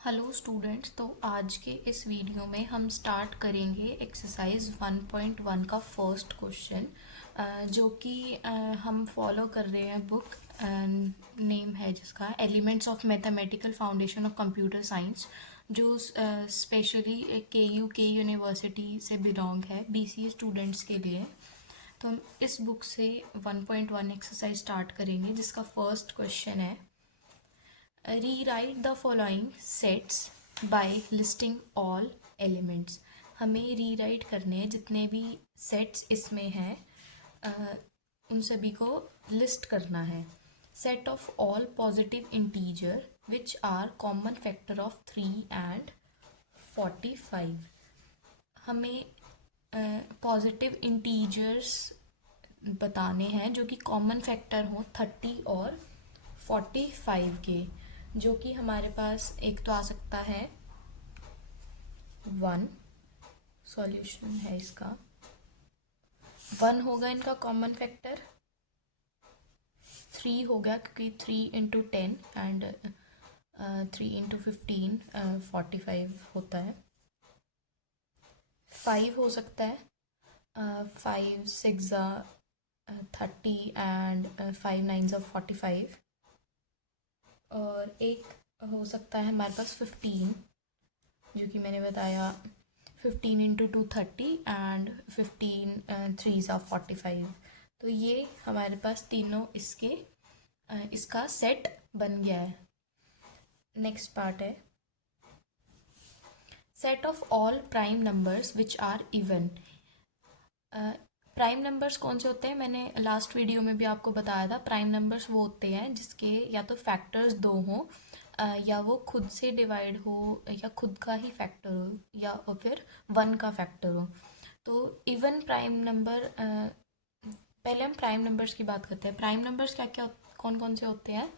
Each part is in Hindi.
Hello students. तो आज के इस वीडियो में हम स्टार्ट करेंगे एक्सरसाइज 1.1 का फर्स्ट क्वेश्चन, जो कि हम फॉलो कर रहे हैं बुक नेम है जिसका elements of mathematical foundation of computer science, जो स्पेशली के यूनिवर्सिटी से बिलोंग है बीसीए स्टूडेंट्स के लिए। तो हम इस बुक से 1.1 एक्सरसाइज स्टार्ट करेंगे जिसका फर्स्ट क्वेश्चन है rewrite the following sets by listing all elements. हमें रीराइट करने हैं जितने भी सेट्स इसमें हैं, उन सभी को लिस्ट करना है। Set of all positive integer which are common factor of 3 and 45। हमें पॉजिटिव इंटीजर्स बताने हैं जो कि कॉमन फैक्टर हो 30 और 45 के, जो कि हमारे पास एक तो आ सकता है 1, सॉल्यूशन है इसका 1 होगा इनका कॉमन फैक्टर, 3 हो गया क्योंकि 3 इंटू 10 एंड 3 इंटू 15 45 होता है। 5 हो सकता है, 5 6 30 एंड 5 9 45। और एक हो सकता है हमारे पास 15, जो कि मैंने बताया 15 इंटू 2 30 एंड 15 3 45। तो ये हमारे पास तीनों इसका सेट बन गया है। नेक्स्ट पार्ट है set of all prime numbers which are even. Prime numbers कौन से होते हैं, मैंने लास्ट वीडियो में भी आपको बताया था। प्राइम नंबर्स वो होते हैं जिसके या तो फैक्टर्स 2 हों, या वो खुद से डिवाइड हो, या खुद का ही फैक्टर हो, या फिर 1 का फैक्टर हो। तो इवन प्राइम नंबर, पहले हम प्राइम नंबर्स की बात करते हैं। प्राइम नंबर्स क्या क्या कौन कौन से होते हैं,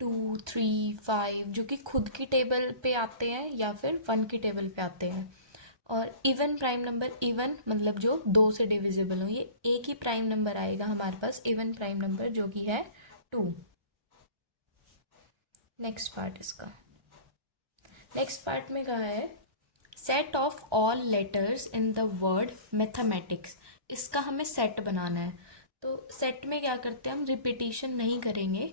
2 3 5, जो कि खुद की टेबल पे आते हैं या फिर 1 की टेबल पे आते हैं। और इवन प्राइम नंबर, इवन मतलब जो 2 से डिविजिबल हो, ये एक ही प्राइम नंबर आएगा हमारे पास, इवन प्राइम नंबर, जो कि है 2। नेक्स्ट पार्ट इसका, नेक्स्ट पार्ट में कहा है set of all letters in the word mathematics. इसका हमें सेट बनाना है। तो सेट में क्या करते हैं, हम रिपीटिशन नहीं करेंगे,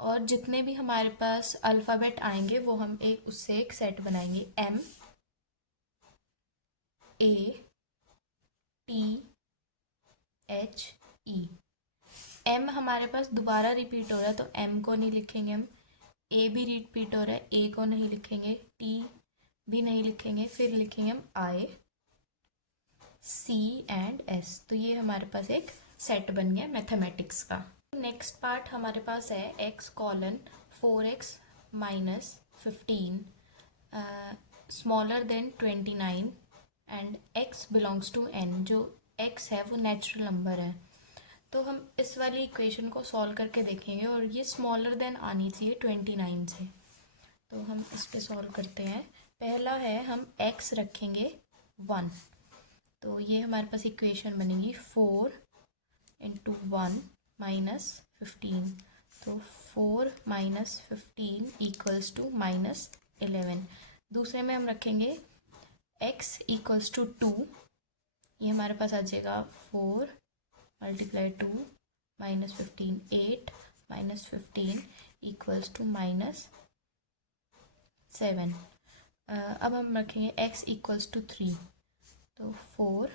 और जितने भी हमारे पास अल्फ़ाबेट आएंगे वो हम उससे एक सेट बनाएंगे। M A T H E। M हमारे पास दोबारा रिपीट हो रहा है तो M को नहीं लिखेंगे हम। A भी रिपीट हो रहा है, A को नहीं लिखेंगे। T भी नहीं लिखेंगे, फिर लिखेंगे हम I C एंड S। तो ये हमारे पास एक सेट बन गया मैथमेटिक्स का। नेक्स्ट पार्ट हमारे पास है x colon 4x minus 15 smaller than 29 and x belongs to n। जो x है वो नेचुरल नंबर है। तो हम इस वाली इक्वेशन को सॉल्व करके देखेंगे, और ये स्मॉलर देन आनी चाहिए 29 से। तो हम इस पे सॉल्व करते हैं। पहला है हम x रखेंगे 1, तो ये हमारे पास इक्वेशन बनेगी 4 इंटू 1 माइनस 15। तो 4 माइनस 15 इक्वल्स टू माइनस 11। दूसरे में हम रखेंगे x इक्वल्स टू 2, ये हमारे पास आ जाएगा 4 multiply 2 minus 15 8 minus 15 equals to minus 7। अब हम रखेंगे x इक्वल्स टू 3, तो 4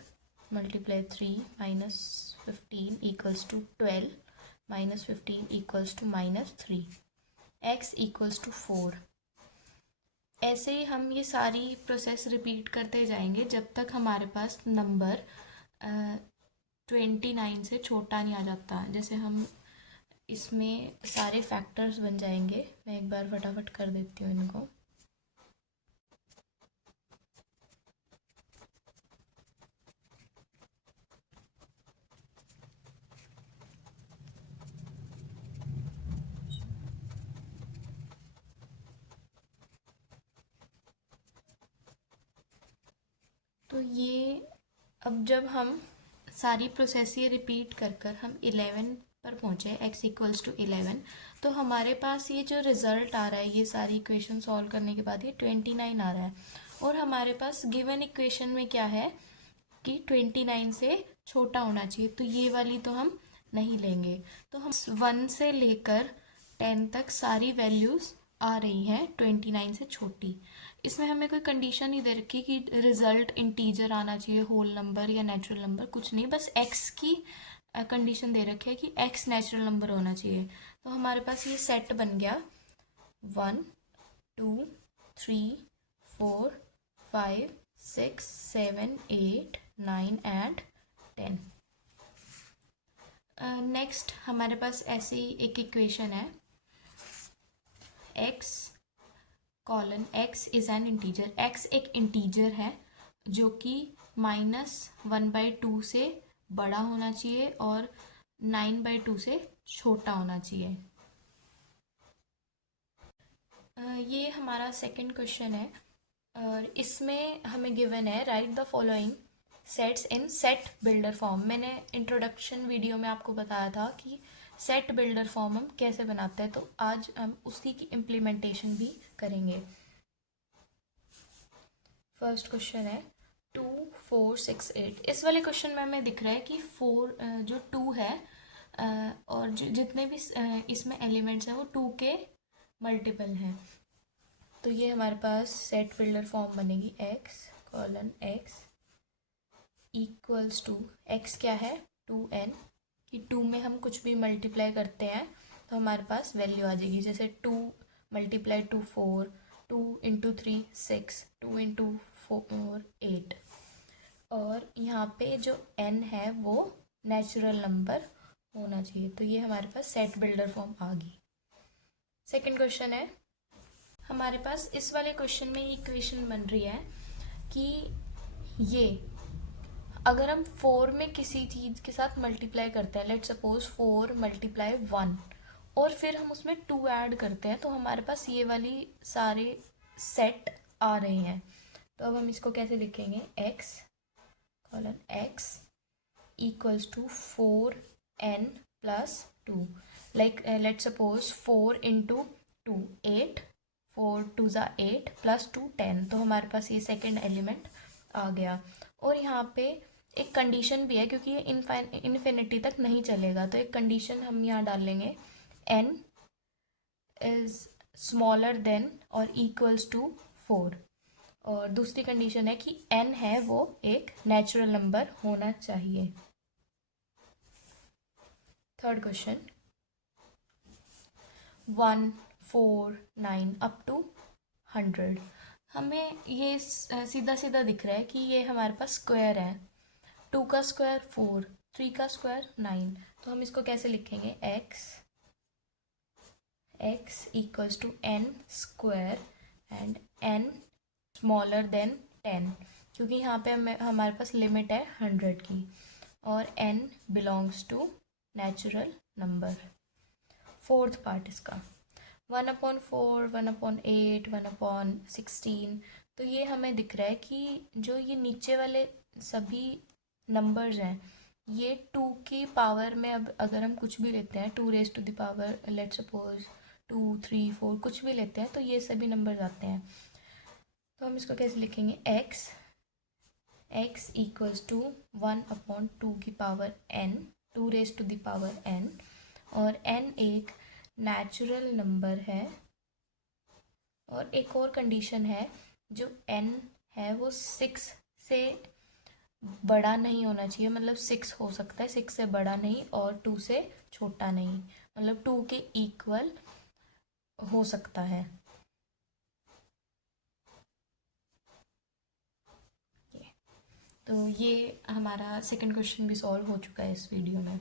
multiply 3 minus 15 equals to 12 minus 15 equals to minus 3। x equals to 4। ऐसे ही हम ये सारी प्रोसेस रिपीट करते जाएंगे जब तक हमारे पास नंबर 29 से छोटा नहीं आ जाता। जैसे हम इसमें सारे फैक्टर्स बन जाएंगे। मैं एक बार फटाफट कर देती हूँ इनको। तो ये अब जब हम सारी प्रोसेस ये रिपीट कर कर हम 11 पर पहुँचे x इक्वल्स टू 11, तो हमारे पास ये जो रिजल्ट आ रहा है ये सारी इक्वेशन सॉल्व करने के बाद ये 29 आ रहा है। और हमारे पास गिवन इक्वेशन में क्या है कि 29 से छोटा होना चाहिए, तो ये वाली तो हम नहीं लेंगे। तो हम 1 से लेकर 10 तक सारी वैल्यूज़ आ रही हैं 29 से छोटी। इसमें हमें कोई कंडीशन नहीं दे रखी कि रिजल्ट इंटीजर आना चाहिए, होल नंबर या नेचुरल नंबर, कुछ नहीं, बस x की कंडीशन दे रखी है कि x नेचुरल नंबर होना चाहिए। तो हमारे पास ये सेट बन गया 1 2 3 4 5 6 7 8 9 एंड 10। नेक्स्ट हमारे पास ऐसे ही एक इक्वेशन है, x colon x is an integer. x एक इंटीजर है जो कि -1/2 से बड़ा होना चाहिए और 9/2 से छोटा होना चाहिए। ये हमारा सेकंड क्वेश्चन है और इसमें हमें गिवन है right the following sets in set builder form. मैंने इंट्रोडक्शन वीडियो में आपको बताया था कि सेट बिल्डर फॉर्म हम कैसे बनाते हैं, तो आज हम उसी की इम्प्लीमेंटेशन भी करेंगे। फर्स्ट क्वेश्चन है 2 4 6 8। इस वाले क्वेश्चन में हमें दिख रहा है कि 4 जो 2 है और जितने भी इसमें एलिमेंट्स हैं वो 2 के मल्टीपल हैं। तो ये हमारे पास सेट बिल्डर फॉर्म बनेगी x colon x equals to x क्या है 2n, कि 2 में हम कुछ भी मल्टीप्लाई करते हैं तो हमारे पास वैल्यू आ जाएगी। जैसे 2 मल्टीप्लाई टू 4, 2 इंटू 3 6, 2 इंटू 4 8। और यहाँ पे जो n है वो नेचुरल नंबर होना चाहिए। तो ये हमारे पास सेट बिल्डर फॉर्म आ गई। सेकंड क्वेश्चन है, हमारे पास इस वाले क्वेश्चन में ये इक्वेशन बन रही है कि ये अगर हम 4 में किसी चीज़ के साथ मल्टीप्लाई करते हैं, लेट सपोज 4 मल्टीप्लाई 1, और फिर हम उसमें 2 ऐड करते हैं तो हमारे पास ये वाली सारे सेट आ रहे हैं। तो अब हम इसको कैसे लिखेंगे, x colon x equals to 4n plus 2। Like let suppose 4 into 2 8, 4 2 ज़ा 8 प्लस 2 10। तो हमारे पास ये सेकेंड एलिमेंट आ गया। और यहाँ पे एक कंडीशन भी है क्योंकि ये इन्फिनिटी तक नहीं चलेगा, तो एक कंडीशन हम यहाँ डाल लेंगे n इज़ स्मॉलर देन और इक्वल्स टू 4। और दूसरी कंडीशन है कि n है वो एक नेचुरल नंबर होना चाहिए। Third question 1 4 9 up to 100। हमें ये सीधा सीधा दिख रहा है कि ये हमारे पास स्क्वायर है। 2 का स्क्वायर 4, 3 का स्क्वायर 9। तो हम इसको कैसे लिखेंगे, x equals to n square and n smaller than 10, क्योंकि यहाँ पे हमारे पास लिमिट है 100 की, और n belongs to natural number. Fourth part इसका 1/4, 1/8, 1/16। तो ये हमें दिख रहा है कि जो ये नीचे वाले सभी नंबर्स हैं ये 2 की पावर में, अब अगर हम कुछ भी लेते हैं 2 raise to the power let suppose 2 3 4 कुछ भी लेते हैं तो ये सभी नंबर्स आते हैं। तो हम इसको कैसे लिखेंगे, x इक्वल्स टू 1/2 की power n, 2 raise to the power n, और n एक नेचुरल नंबर है। और एक और कंडीशन है, जो n है वो 6 से बड़ा नहीं होना चाहिए, मतलब 6 हो सकता है, 6 से बड़ा नहीं और 2 से छोटा नहीं, मतलब 2 के इक्वल हो सकता है। तो ये हमारा सेकंड क्वेश्चन भी सॉल्व हो चुका है इस वीडियो में।